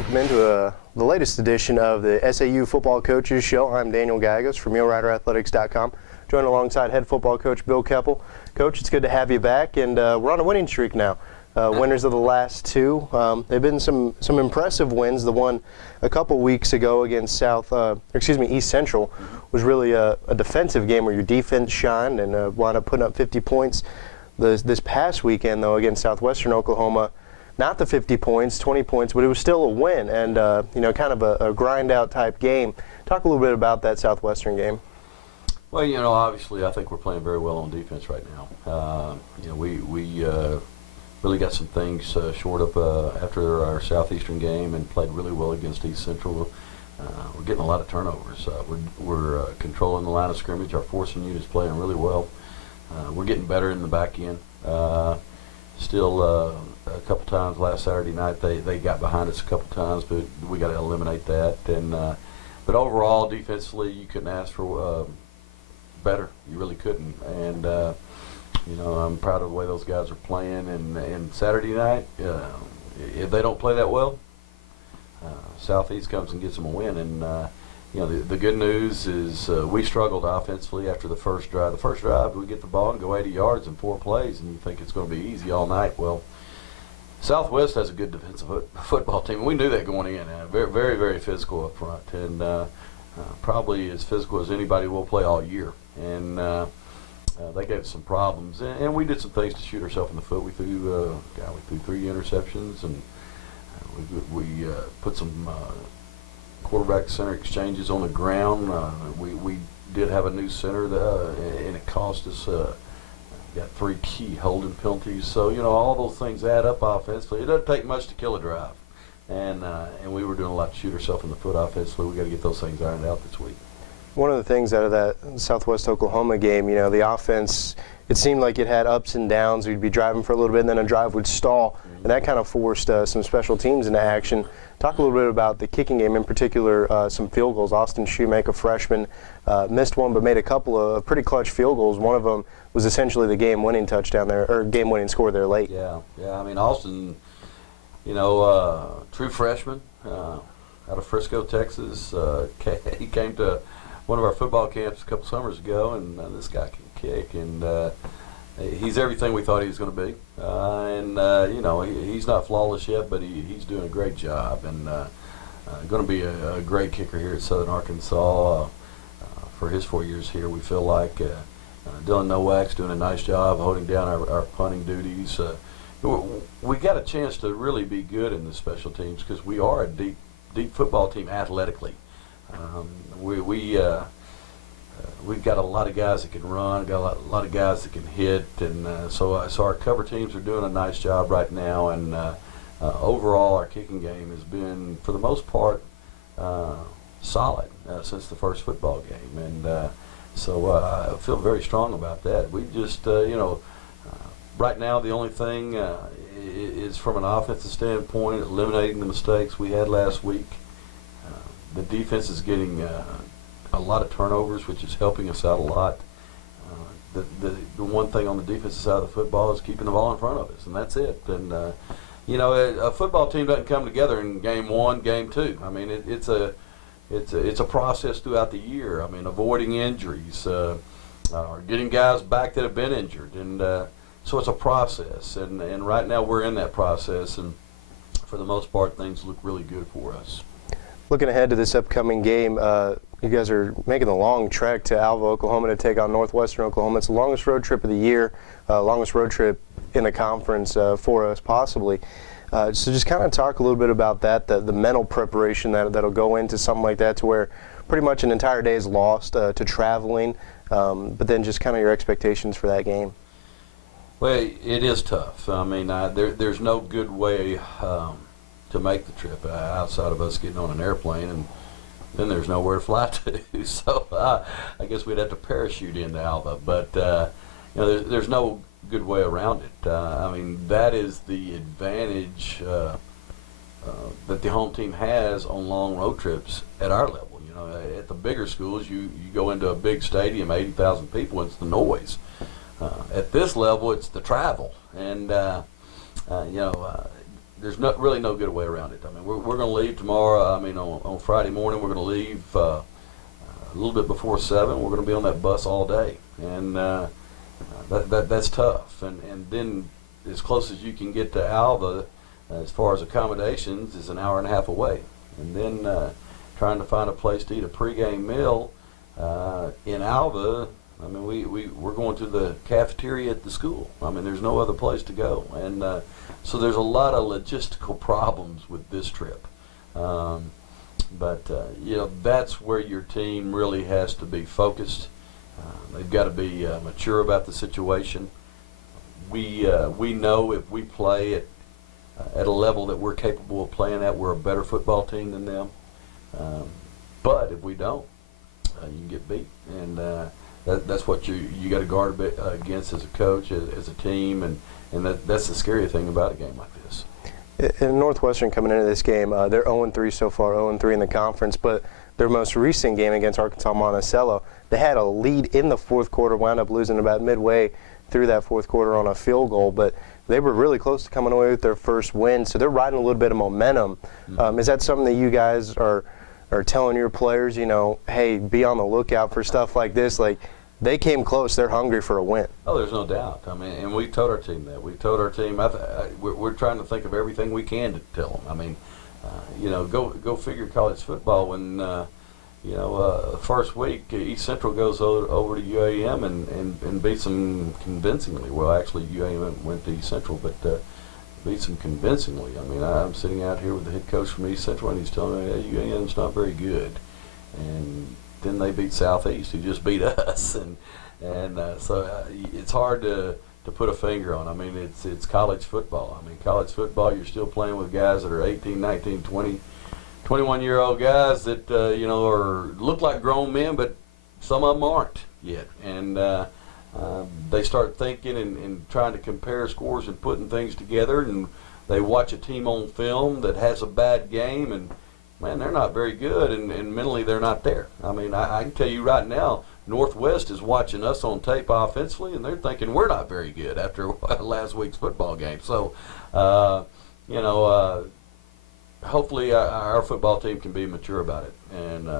welcome into the latest edition of the SAU Football Coaches Show. I'm Daniel Gagos from MealRiderAthletics.com, joined alongside head football coach Bill Keopple. Coach, it's good to have you back, and we're on a winning streak now. Winners of the last two. They've been some impressive wins. The one a couple weeks ago against East Central was really a defensive game where your defense shined and wound up putting up 50 points. This past weekend, though, against Southwestern Oklahoma, not the 50 points, 20 points, but it was still a win and, kind of a grind-out type game. Talk a little bit about that Southwestern game. Well, obviously I think we're playing very well on defense right now. We really got some things shored up after our Southeastern game and played really well against East Central. We're getting a lot of turnovers. We're controlling the line of scrimmage. Our forcing unit is playing really well. We're getting better in the back end. Still, a couple times last Saturday night they got behind us a couple times, but we got to eliminate that. And but overall, defensively, you couldn't ask for better. You really couldn't. And I'm proud of the way those guys are playing. And Saturday night, if they don't play that well, Southeast comes and gets them a win. And the good news is we struggled offensively after the first drive. The first drive, we get the ball and go 80 yards in 4 plays, and you think it's going to be easy all night. Well, Southwest has a good defensive football team. We knew that going in. Very, very, very physical up front, and probably as physical as anybody will play all year. And they gave us some problems, and we did some things to shoot ourselves in the foot. We threw 3 interceptions, and we put some quarterback center exchanges on the ground. We did have a new center, and it cost us. Got 3 key holding penalties. So all those things add up offensively. It doesn't take much to kill a drive, and we were doing a lot to shoot ourselves in the foot offensively. We got to get those things ironed out this week. One of the things out of that Southwest Oklahoma game, the offense, it seemed like it had ups and downs. You'd be driving for a little bit, and then a drive would stall, and that kind of forced some special teams into action. Talk a little bit about the kicking game, in particular, some field goals. Austin Shoemaker, freshman, missed one but made a couple of pretty clutch field goals. One of them was essentially the game-winning touchdown there, or game-winning score there late. Yeah. I mean, Austin, true freshman out of Frisco, Texas. He came to one of our football camps a couple summers ago, and this guy can kick, and he's everything we thought he was going to be. He's not flawless yet, but he's doing a great job, and going to be a great kicker here at Southern Arkansas for his 4 years here. We feel like Dylan Nowak's doing a nice job holding down our punting duties. We got a chance to really be good in the special teams because we are a deep football team athletically. We've got a lot of guys that can run, got a lot of guys that can hit, and so our cover teams are doing a nice job right now. And overall, our kicking game has been, for the most part, solid since the first football game, and so I feel very strong about that. We just, right now the only thing is from an offensive standpoint, eliminating the mistakes we had last week. The defense is getting a lot of turnovers, which is helping us out a lot. The one thing on the defensive side of the football is keeping the ball in front of us, and that's it. And a football team doesn't come together in game 1, game 2. I mean, it's a process throughout the year. I mean, avoiding injuries, or getting guys back that have been injured, and so it's a process. And right now we're in that process, and for the most part, things look really good for us. Looking ahead to this upcoming game, you guys are making the long trek to Alva, Oklahoma to take on Northwestern Oklahoma. It's the longest road trip of the year, longest road trip in the conference for us possibly. So just kind of talk a little bit about that, the mental preparation that'll go into something like that, to where pretty much an entire day is lost to traveling, but then just kind of your expectations for that game. Well, it is tough. I mean, there's no good way to make the trip outside of us getting on an airplane, and then there's nowhere to fly to. So I guess we'd have to parachute into Alva, but there's no good way around it. I mean, that is the advantage that the home team has on long road trips at our level. At the bigger schools, you go into a big stadium, 80,000 people, it's the noise. At this level, it's the travel, and there's really no good way around it. I mean, we're going to leave tomorrow. I mean, on Friday morning, we're going to leave a little bit before 7. We're going to be on that bus all day, and that's tough. And then as close as you can get to Alva, as far as accommodations, is an hour and a half away. And then trying to find a place to eat a pregame meal in Alva. I mean, we're going to the cafeteria at the school. I mean, there's no other place to go. And so there's a lot of logistical problems with this trip. But you know, that's where your team really has to be focused. They've got to be mature about the situation. We know if we play at a level that we're capable of playing at, we're a better football team than them. But if we don't, you can get beat. And that's what you got to guard against as a coach, as a team, and that's the scary thing about a game like this. In Northwestern coming into this game, they're 0-3 so far, 0-3 in the conference, but their most recent game against Arkansas Monticello, they had a lead in the fourth quarter, wound up losing about midway through that fourth quarter on a field goal, but they were really close to coming away with their first win, so they're riding a little bit of momentum. Is that something that you guys are telling your players, you know, hey, be on the lookout for stuff like this? Like, they came close. They're hungry for a win. Oh, there's no doubt. I mean, and we told our team that. We told our team, we're trying to think of everything we can to tell them. I mean, you know, go figure college football when, you know, first week, East Central goes over to UAM and beats them convincingly. Well, actually, UAM went to East Central, but beats them convincingly. I mean, I'm sitting out here with the head coach from East Central, and he's telling me, hey, UAM's not very good. And then they beat Southeast, who just beat us, and so it's hard to put a finger on. I mean, it's college football. I mean, college football, you're still playing with guys that are 18, 19, 20, 21-year-old guys that you know look like grown men, but some of them aren't yet. And they start thinking and trying to compare scores and putting things together, and they watch a team on film that has a bad game, and man, they're not very good, and mentally they're not there. I mean, I can tell you right now, Northwest is watching us on tape offensively, and they're thinking we're not very good after last week's football game. So, you know, hopefully our football team can be mature about it. And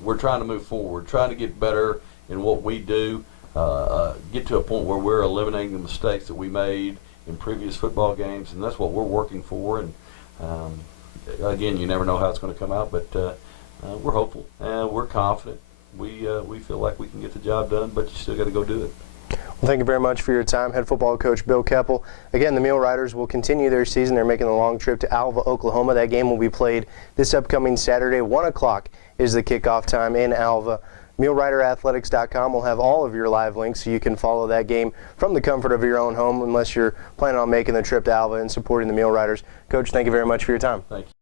we're trying to move forward, trying to get better in what we do, get to a point where we're eliminating the mistakes that we made in previous football games, and that's what we're working for. And again, you never know how it's going to come out, but we're hopeful and we're confident. We feel like we can get the job done, but you still got to go do it. Well, thank you very much for your time, head football coach Bill Keopple. Again, the Mule Riders will continue their season. They're making the long trip to Alva, Oklahoma. That game will be played this upcoming Saturday. 1 o'clock is the kickoff time in Alva. MuleRiderAthletics.com will have all of your live links so you can follow that game from the comfort of your own home unless you're planning on making the trip to Alva and supporting the Mule Riders. Coach, thank you very much for your time. Thank you.